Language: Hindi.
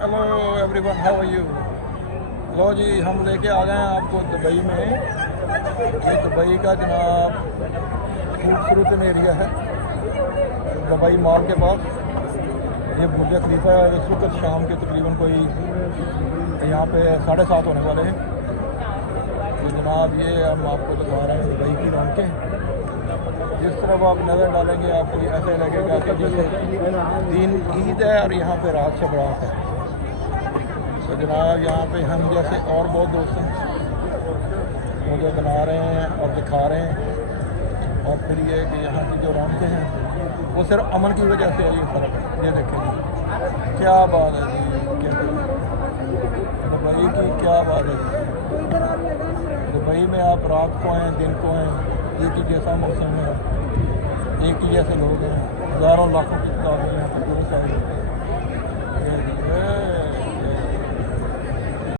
Hello everyone, how are you. लो जी, हम लेके आ गए हैं आपको दुबई में। ये दुबई का जनाब खूबसूरत एरिया है, दुबई मॉल के पास। ये बुर्ज खलीफा है। इस वक्त शाम के तकरीबन कोई यहाँ पे 7:30 होने वाले हैं। तो जनाब ये हम आपको दिखा रहे हैं दुबई की रौनकें। जिस तरफ आप नज़र डालेंगे आपको ऐसे लगेगा कि जैसे दिन ईद है और यहाँ पे रात से बारात है। तो जनाब यहाँ पे हम जैसे और बहुत दोस्त हैं मुझे बना रहे हैं और दिखा रहे हैं। और फिर ये कि यहाँ की जो रौनकें हैं वो सिर्फ अमन की वजह से है। ये फ़र्क है, ये देखें क्या बात है जी, क्या दुबई की क्या बात है। दुबई में आप रात को आएँ दिन को आएँ, एक ही जैसा मौसम है, एक ही जैसे लोग हैं। हज़ारों लाखों की तादाद में यहाँ पर टूरिस्ट आए।